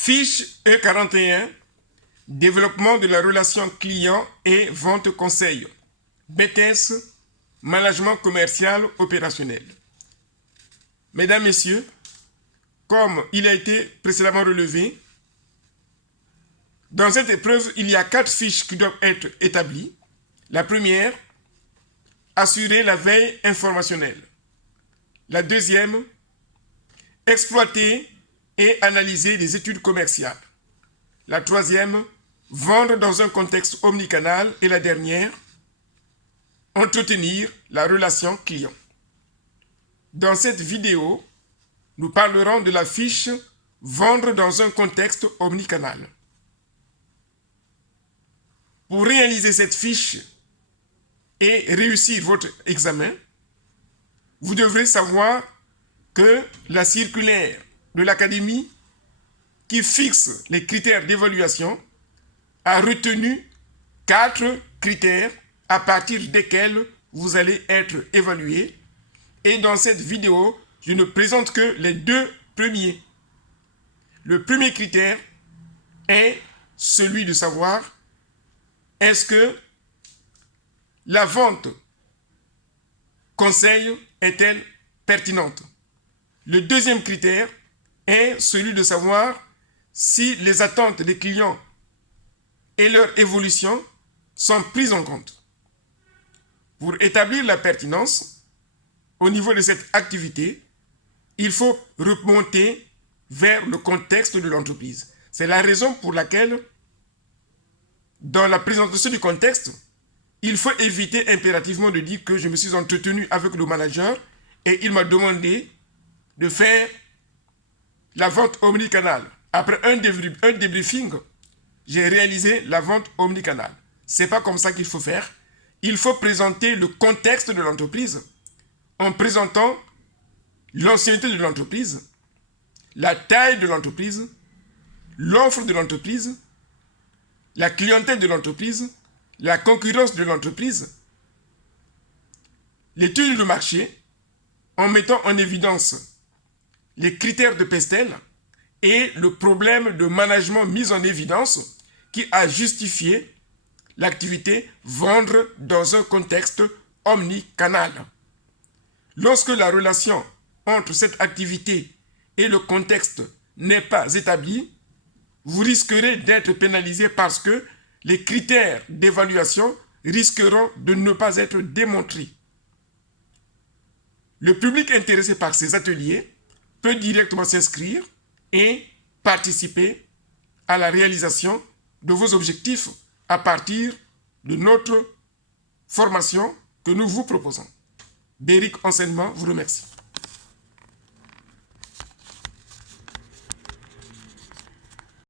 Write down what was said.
Fiche E41, développement de la relation client et vente conseil. BTS, management commercial opérationnel. Mesdames, Messieurs, comme il a été précédemment relevé, dans cette épreuve, il y a 4 fiches qui doivent être établies. La première, assurer la veille informationnelle. La deuxième, exploiter et analyser les études commerciales. La troisième, vendre dans un contexte omnicanal. Et la dernière, entretenir la relation client. Dans cette vidéo, nous parlerons de la fiche « Vendre dans un contexte omnicanal ». Pour réaliser cette fiche et réussir votre examen, vous devrez savoir que la circulaire de l'Académie qui fixe les critères d'évaluation a retenu 4 critères à partir desquels vous allez être évalué. Et dans cette vidéo, je ne présente que les 2 premiers. Le premier critère est celui de savoir est-ce que la vente conseil est-elle pertinente? Le deuxième critère est celui de savoir si les attentes des clients et leur évolution sont prises en compte. Pour établir la pertinence, au niveau de cette activité, il faut remonter vers le contexte de l'entreprise. C'est la raison pour laquelle, dans la présentation du contexte, il faut éviter impérativement de dire que je me suis entretenu avec le manager et il m'a demandé de faire la vente omnicanal. Après un débriefing, j'ai réalisé la vente omnicanal. Ce n'est pas comme ça qu'il faut faire. Il faut présenter le contexte de l'entreprise en présentant l'ancienneté de l'entreprise, la taille de l'entreprise, l'offre de l'entreprise, la clientèle de l'entreprise, la concurrence de l'entreprise, l'étude de marché, en mettant en évidence les critères de Pestel et le problème de management mis en évidence qui a justifié l'activité vendre dans un contexte omnicanal. Lorsque la relation entre cette activité et le contexte n'est pas établie, vous risquerez d'être pénalisé parce que les critères d'évaluation risqueront de ne pas être démontrés. Le public intéressé par ces ateliers peut directement s'inscrire et participer à la réalisation de vos objectifs à partir de notre formation que nous vous proposons. Béric Enseignement vous remercie.